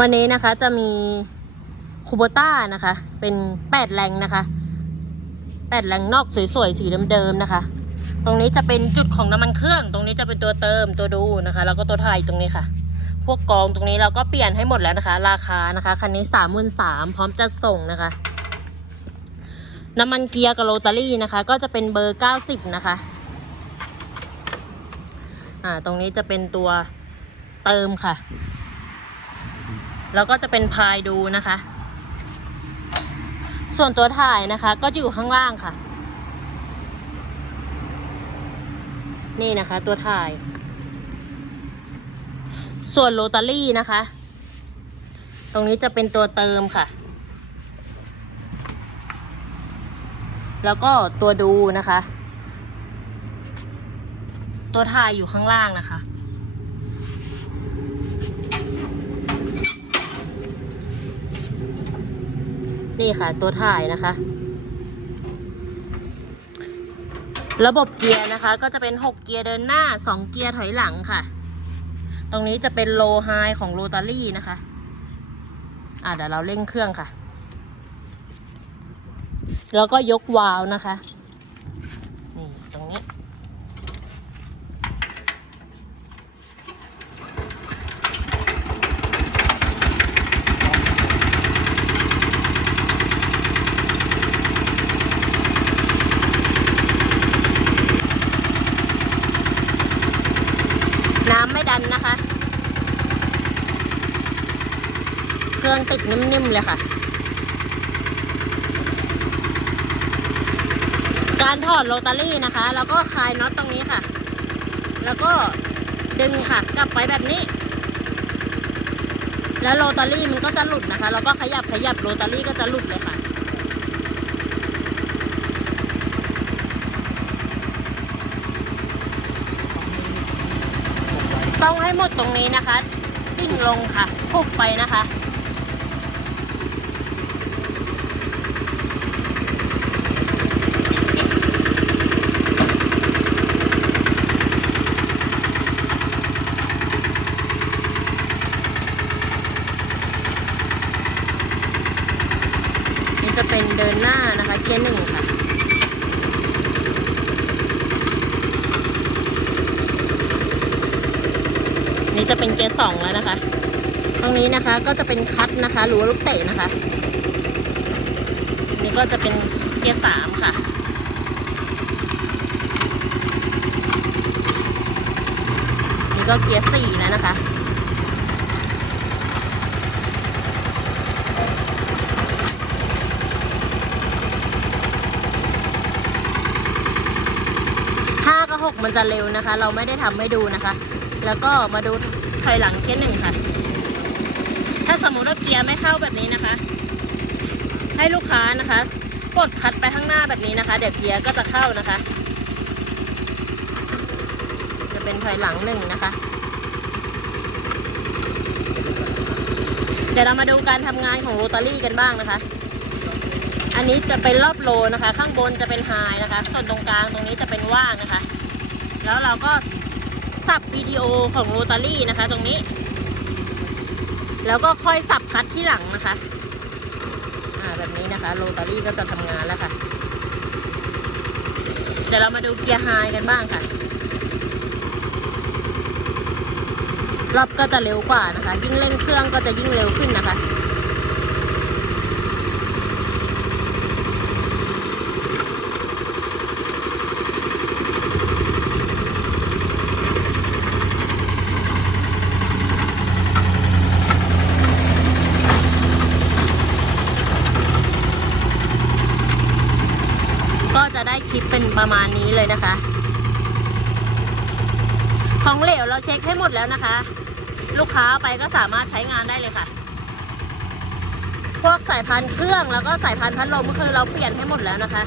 วันนี้นะคะจะมีคูโบต้านะคะ เป็นแปดแรงนะคะแปดแรงนอกสวยๆสีเดิมๆนะคะ ตรงนี้จะเป็นจุดของน้ำมันเครื่อง ตรงนี้จะเป็นตัวเติมตัวดูนะคะ แล้วก็ตัวถ่ายตรงนี้ค่ะ พวกกองตรงนี้เราก็เปลี่ยนให้หมดแล้วนะคะ ราคานะคะคันนี้สามหมื่นสามพร้อมจะส่งนะคะ น้ำมันเกียร์กับโรตารี่นะคะ ก็จะเป็นเบอร์เก้าสิบนะคะอ่าตรงนี้จะเป็นตัวเติมค่ะ แล้วก็จะเป็นพายดูนะคะ ส่วนตัวถ่ายนะคะ ก็จะอยู่ข้างล่างค่ะ นี่นะคะ ตัวถ่าย ส่วนโรตารี่นะคะ ตรงนี้จะเป็นตัวเติมค่ะ แล้วก็ตัวดูนะคะ ตัวถ่ายอยู่ข้างล่างนะคะ นี่ค่ะตัวถ่ายนะคะ ระบบเกียร์นะคะ ก็จะเป็น 6 เกียร์เดินหน้า 2 เกียร์ถอยหลังค่ะ ตรงนี้จะเป็นโลไฮของโรตารี่นะคะ อะเดี๋ยวเราเร่งเครื่องค่ะ แล้วก็ยกวาล์วนะคะ นี่ตรงนี้ น้ำไม่ดันนะคะ เครื่องติดนิ่มๆเลยค่ะ การถอดโรตารี่นะคะ แล้วก็คลายน็อตตรงนี้ค่ะ แล้วก็ดึงค่ะ กลับไปแบบนี้ แล้วโรตารี่มันก็จะหลุดนะคะแล้วก็ขยับขยับโรตารี่ก็จะหลุดเลยค่ะต้องให้หมดตรงนี้นะคะ ดิ่งลงค่ะพุบไปนะคะ เป็นเดินหน้านะคะเกียร์หนึ่งค่ะนี่จะเป็นเกียร์สองแล้วนะคะ ตรงนี้นะคะก็จะเป็นคัทนะคะหรือว่าลูกเตะนะคะ นี่ก็จะเป็นเกียร์สามค่ะนี่ก็เกียร์สี่แล้วนะคะ ห้ากับหก มันจะเร็วนะคะ เราไม่ได้ทำให้ดูนะคะ แล้วก็มาดูถอยหลังเกียร์หนึ่งค่ะ ถ้าสมมุติว่าเกียร์ไม่เข้าแบบนี้นะคะ ให้ลูกค้านะคะกดคัดไปข้างหน้าแบบนี้นะคะ เดี๋ยวเกียร์ก็จะเข้านะคะ จะเป็นถอยหลังหนึ่งนะคะ เดี๋ยวเรามาดูการทำงานของโรตารี่กันบ้างนะคะ อันนี้จะเป็นรอบโลนะคะ ข้างบนจะเป็นไฮนะคะ ส่วนตรงกลางตรงนี้จะเป็นว่างนะคะ แล้วเราก็สับ PTO ของโรตารี่นะคะ ตรงนี้ แล้วก็ค่อยสับคัดที่หลังนะคะ อ่าแบบนี้นะคะโรตารี่ก็จะทำงานแล้วค่ะ เดี๋ยวเรามาดูเกียร์ไฮกันบ้างค่ะ รอบก็จะเร็วกว่านะคะ ยิ่งเร่งเครื่องก็จะยิ่งเร็วขึ้นนะคะ คลิปเป็นประมาณนี้เลยนะคะ ของเหลวเราเช็คให้หมดแล้วนะคะ ลูกค้าไปก็สามารถใช้งานได้เลยค่ะ พวกสายพันธุ์เครื่องแล้วก็สายพันธุ์พัดลมก็คือเราเปลี่ยนให้หมดแล้วนะคะ